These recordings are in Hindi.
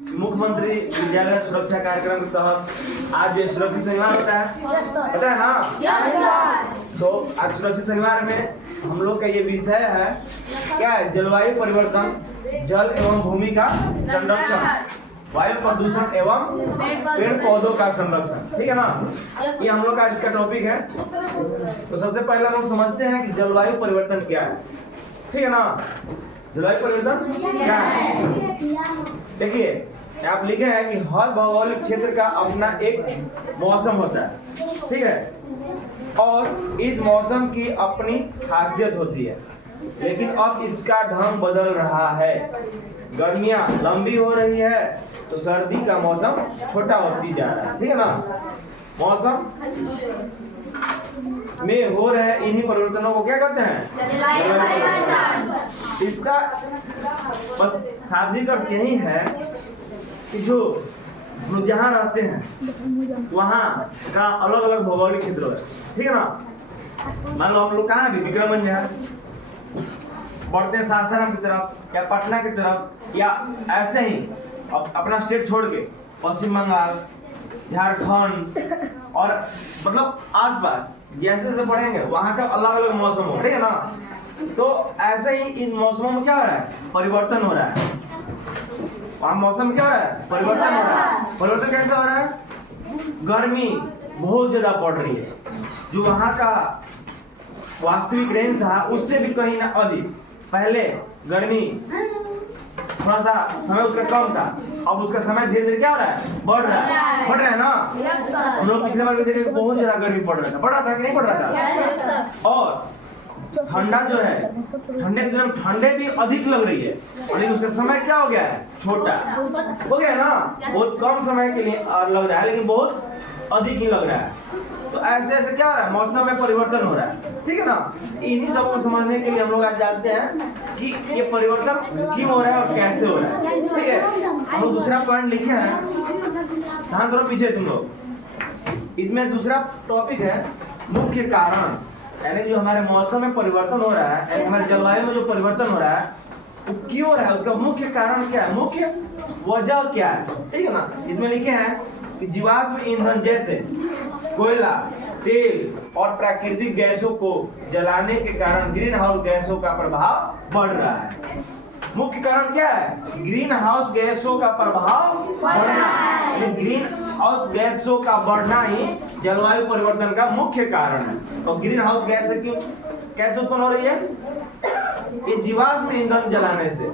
मुख्यमंत्री विद्यालय सुरक्षा कार्यक्रम के तहत आज सुरक्षित शनिवार होता है, पता है ना? तो आज सुरक्षित शनिवार में हम लोग का ये विषय है क्या है? जलवायु परिवर्तन, जल एवं भूमि का संरक्षण, वायु प्रदूषण एवं पेड़ पौधों का संरक्षण। ठीक है ना? ये हम लोग का आज का टॉपिक है। तो सबसे पहले हम लोग समझते हैं कि जलवायु परिवर्तन क्या है। ठीक है ना? जलवायु परिवर्तन क्या है? देखिए आप लिखे हैं कि हर भौगोलिक क्षेत्र का अपना एक मौसम होता है, ठीक है, और इस मौसम की अपनी खासियत होती है, लेकिन अब इसका ढंग बदल रहा है। गर्मियां लंबी हो रही है तो सर्दी का मौसम छोटा होती जा रहा है। ठीक है ना? मौसम में हो रहे इन्हीं परिवर्तनों को क्या कहते हैं? इसका बस शाब्दिक अर्थ यही है कि जो जहाँ रहते हैं वहाँ का अलग अलग भौगोलिक क्षेत्र है। ठीक है ना? मान लो हम लोग कहाँ भी विक्रमगंज है, बढ़ते हैं सासाराम की तरफ या पटना की तरफ, या ऐसे ही अपना स्टेट छोड़ के पश्चिम बंगाल, झारखंड और मतलब आसपास जैसे जैसे बढ़ेंगे वहाँ का अलग अलग मौसम हो। ठीक है ना? तो ऐसे ही इन मौसमों में क्या हो रहा है? परिवर्तन हो रहा है। वहाँ मौसम में क्या हो रहा है? परिवर्तन हो रहा है। परिवर्तन कैसे हो रहा है? गर्मी बहुत ज्यादा पड़ रही है, जो वहाँ का वास्तविक रेंज था उससे भी कहीं ना अधिक। पहले गर्मी थोड़ा सा समय उसका कम था, अब उसका समय धीरे धीरे क्या हो रहा है? बढ़ रहा है। बढ़ रहा है ना? हम लोग पिछले बार भी देखे बहुत ज्यादा गर्मी पड़ रहा था कि नहीं पड़ रहा था? और ठंडा जो है, ठंडे के दिनों ठंडे भी अधिक लग रही है, लेकिन उसका समय क्या हो गया है? छोटा हो गया ना? बहुत कम समय के लिए लग रहा है, लेकिन बहुत अधिक ही लग रहा है। तो ऐसे ऐसे क्या हो रहा है? मौसम में परिवर्तन हो रहा है। ठीक है ना? इन्हीं सब को समझने के लिए हम लोग आज जानते हैं कि ये परिवर्तन क्यों हो रहा है और कैसे हो रहा है। ठीक है? हम लोग दूसरा पॉइंट लिखे हैं, शांत रहो पीछे तुम लोग। इसमें दूसरा टॉपिक है मुख्य कारण, यानी जो हमारे मौसम में परिवर्तन हो रहा है, यानी हमारे जलवायु में जो परिवर्तन हो रहा है वो क्यों हो रहा है, उसका मुख्य कारण क्या है, मुख्य वजह क्या है। ठीक है ना? इसमें लिखे हैं कि जीवाश्म ईंधन जैसे कोयला, तेल और प्राकृतिक गैसों को जलाने के कारण ग्रीन हाउस गैसों का प्रभाव बढ़ रहा है। मुख्य कारण क्या है? ग्रीन हाउस गैसों का प्रभाव बढ़ना है। ग्रीन हाउस गैसों का बढ़ना ही जलवायु परिवर्तन का मुख्य कारण है। और ग्रीन हाउस गैस क्यों कैसे उत्पन्न हो रही है? ये जीवाश्म ईंधन जलाने से।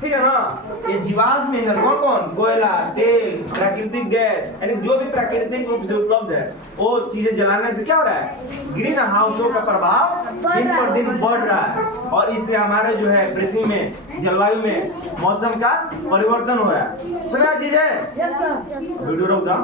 ठीक है ना? ये जीवाश्म ईंधन कौन कौन? कोयला, तेल, प्राकृतिक गैस, यानी जो भी प्राकृतिक रूप से उपलब्ध है वो चीजें जलाने से क्या हो रहा है? ग्रीन हाउसों का प्रभाव दिन पर दिन बढ़ रहा है, और इसलिए हमारे जो है पृथ्वी में जलवायु में मौसम का परिवर्तन हो रहा है। समझा चीज है? वीडियो रोक दो।